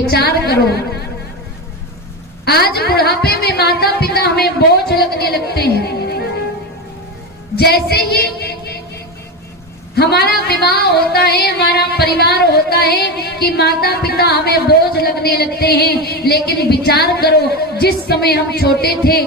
विचार करो, आज बुढ़ापे में माता पिता हमें बोझ लगने लगते हैं। जैसे ही हमारा विवाह होता है, हमारा परिवार होता है कि माता पिता हमें बोझ लगने लगते हैं। लेकिन विचार करो, जिस समय हम छोटे थे,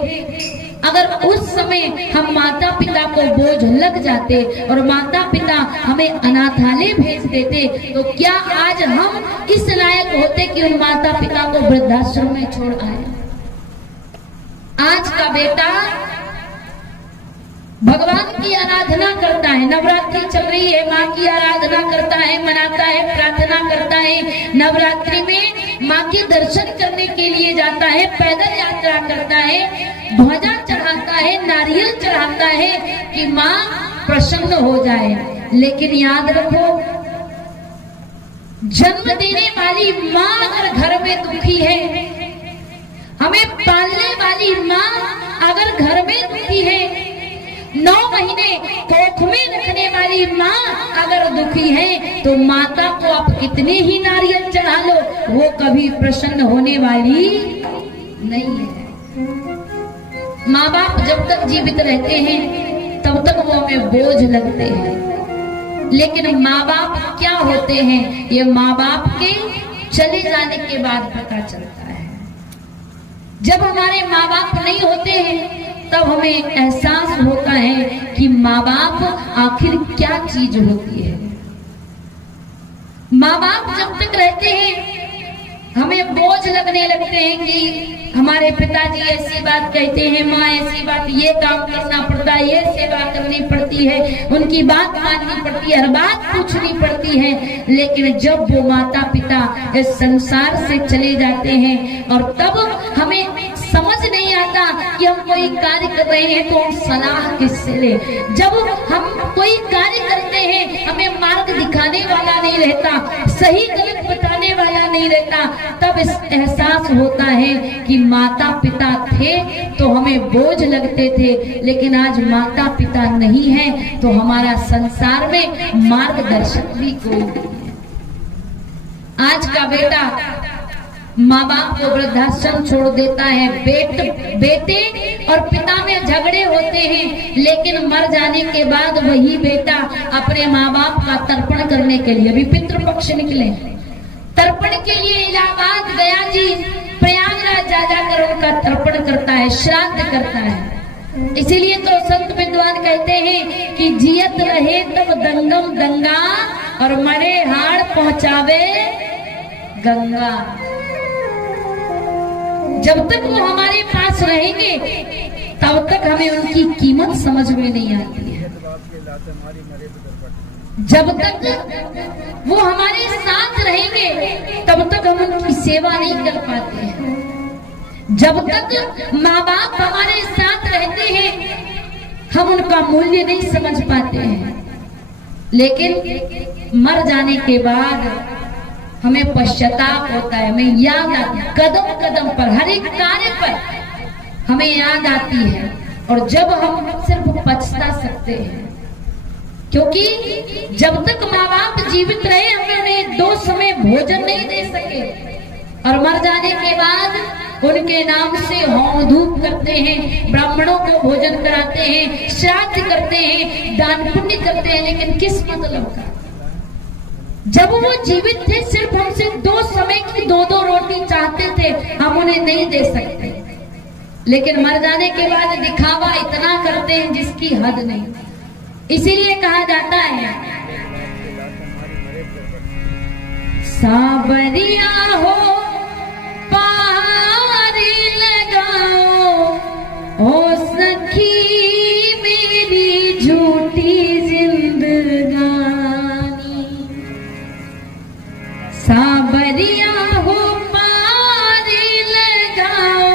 अगर उस समय हम माता पिता को बोझ लग जाते और माता पिता हमें अनाथालय भेज देते, तो क्या आज हम इस लायक होते कि उन माता पिता को वृद्धाश्रम में छोड़ आए? आज का बेटा भगवान की आराधना करता है, नवरात्रि चल रही है, माँ की आराधना करता है, मनाता है, प्रार्थना करता है। नवरात्रि में माँ के दर्शन करने के लिए जाता है, पैदल यात्रा करता है, ध्वजा चढ़ाता है, नारियल चढ़ाता है कि माँ प्रसन्न हो जाए। लेकिन याद रखो, जन्म देने वाली माँ अगर घर में दुखी है, हमें पालने वाली माँ अगर घर में दुखी है, 9 महीने कोख में रखने वाली माँ अगर दुखी है, तो माता को आप कितने ही नारियल चढ़ा लो, वो कभी प्रसन्न होने वाली नहीं है। माँ बाप जब तक जीवित रहते हैं तब तक वो हमें बोझ लगते हैं। लेकिन माँ बाप क्या होते हैं, ये माँ बाप के चले जाने के बाद पता चलता है। जब हमारे माँ बाप नहीं होते हैं तब हमें एहसास होता है कि माँ बाप आखिर क्या चीज होती है। माँ बाप जब तक रहते हैं हमें बोझ लगने लगते हैं कि हमारे पिताजी ऐसी बात कहते हैं, माँ ऐसी बात, ये काम करना पड़ता है, ये सेवा करनी पड़ती है, उनकी बात माननी पड़ती है, हर बात पूछनी पड़ती है। लेकिन जब वो माता पिता इस संसार से चले जाते हैं और तब हमें समझ नहीं आता कि हम कोई कार्य कर रहे हैं तो हम सलाह किससे ले। जब हम कोई कार्य करते हैं हमें मार्ग दिखाने वाला नहीं रहता, सही गलत बताने वाला नहीं रहता, तब इस एहसास होता है कि माता पिता थे तो हमें बोझ लगते थे, लेकिन आज माता पिता नहीं है तो हमारा संसार में मार्गदर्शक भी कोई नहीं है। आज का बेटा माँ बाप को वृद्धाश्रम छोड़ देता है, बेटे और पिता में झगड़े होते हैं, लेकिन मर जाने के बाद वही बेटा अपने माँ बाप का तर्पण करने के लिए, अभी पितृपक्ष निकले, तर्पण के लिए इलाहाबाद गया जी, प्रयागराज जाकर उनका तर्पण करता है, श्राद्ध करता है। इसीलिए तो संत विद्वान कहते हैं कि जियत रहे तब दंगम दंगा और मरे हाड़ पहुंचावे गंगा। जब तक वो हमारे पास रहेंगे तब तक हमें उनकी कीमत समझ में नहीं आती है। जब तक वो हमारे साथ रहेंगे तब तक हम उनकी सेवा नहीं कर पाते हैं। जब तक माँ बाप हमारे साथ रहते हैं हम उनका मूल्य नहीं समझ पाते हैं। लेकिन मर जाने के बाद हमें पश्चाताप होता है, हमें याद आती है, कदम कदम पर, हर एक कार्य पर हमें याद आती है। और जब हम सिर्फ पछता सकते हैं, क्योंकि जब तक माँ बाप जीवित रहे हमें उन्हें 2 समय भोजन नहीं दे सके, और मर जाने के बाद उनके नाम से हवन धूप करते हैं, ब्राह्मणों को भोजन कराते हैं, श्राद्ध करते हैं, दान पुण्य करते हैं, लेकिन किस मतलब का? जब वो जीवित थे सिर्फ हमसे 2 समय की 2-2 रोटी चाहते थे, हम उन्हें नहीं दे सकते, लेकिन मर जाने के बाद दिखावा इतना करते हैं जिसकी हद नहीं। इसीलिए कहा जाता है सावरिया हो पारी लगाओ, ओ सखी मेरी झूठी जिंदगानी, सावरिया हो पारी लगाओ,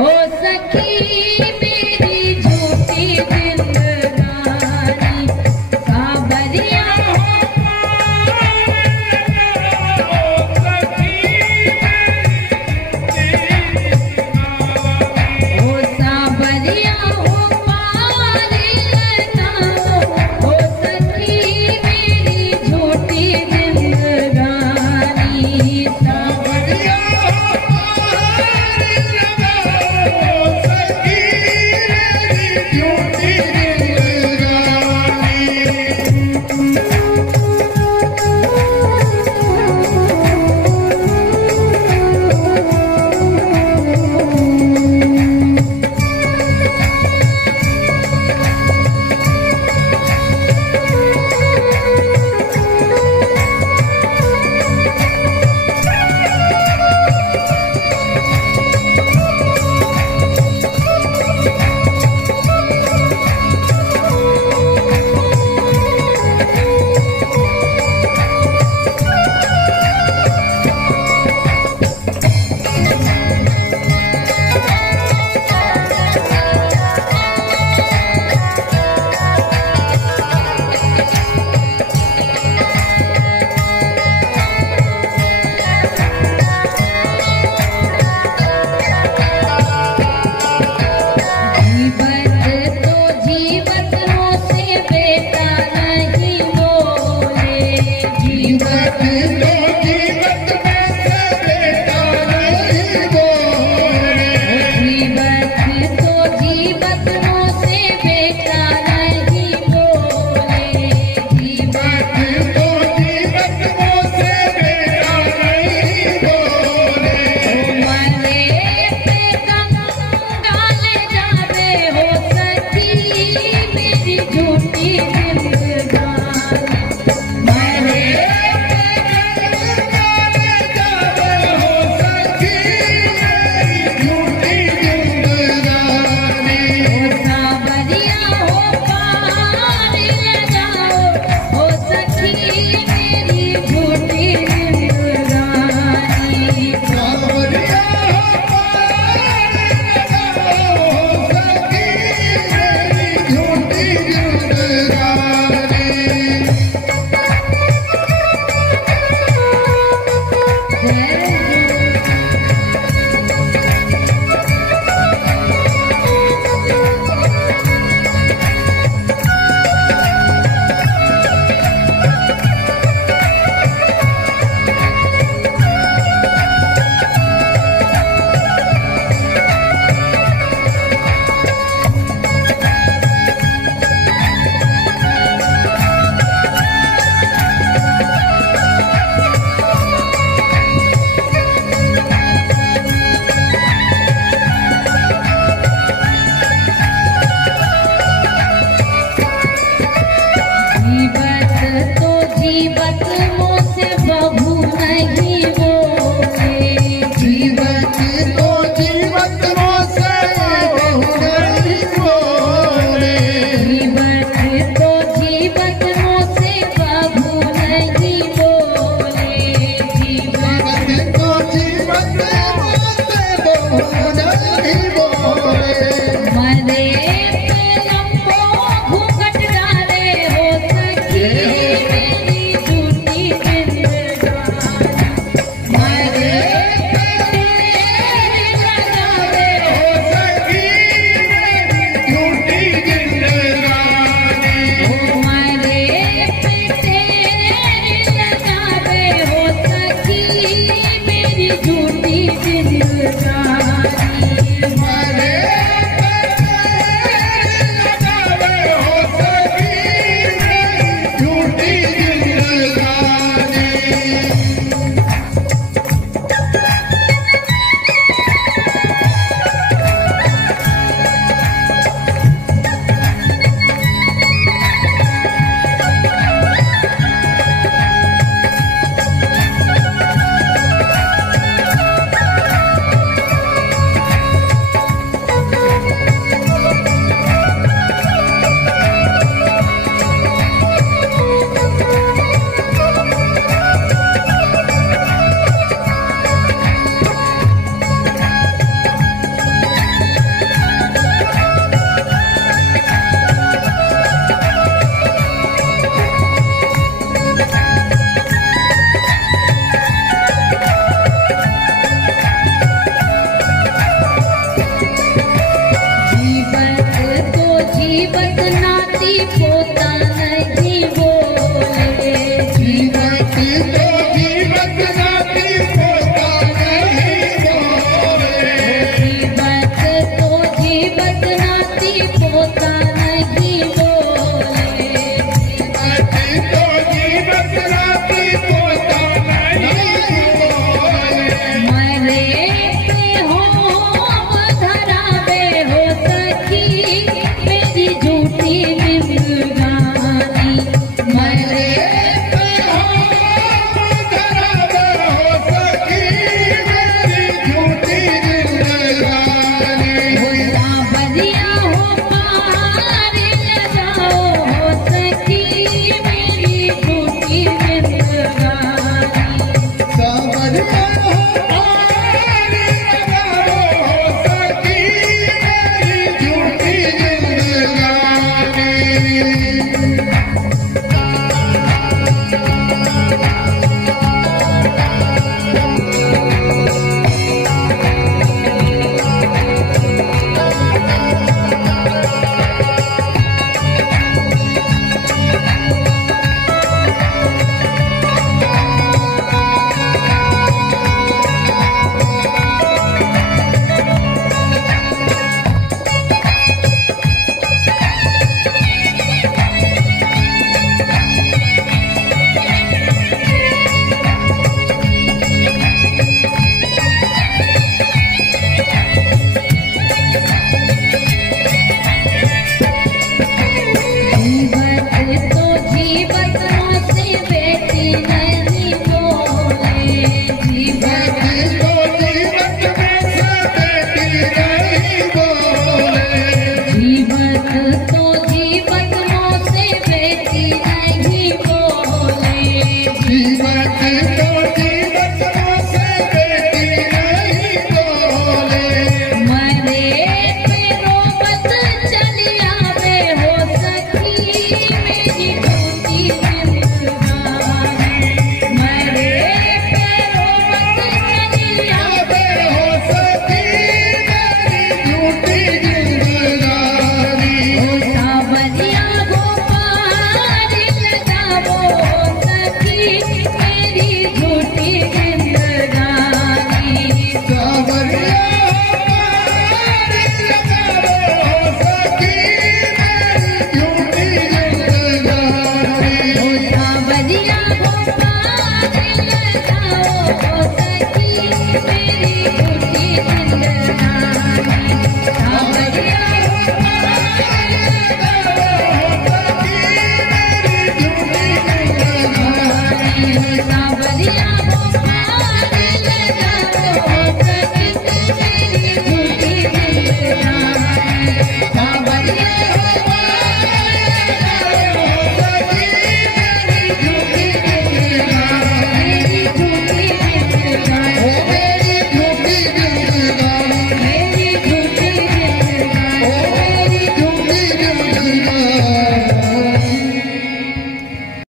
ओ सखी मेरी झूठी जिंदगानी, सावरिया हो पारी लगाओ, ओ सखी झूठी जिंदगानी। मारे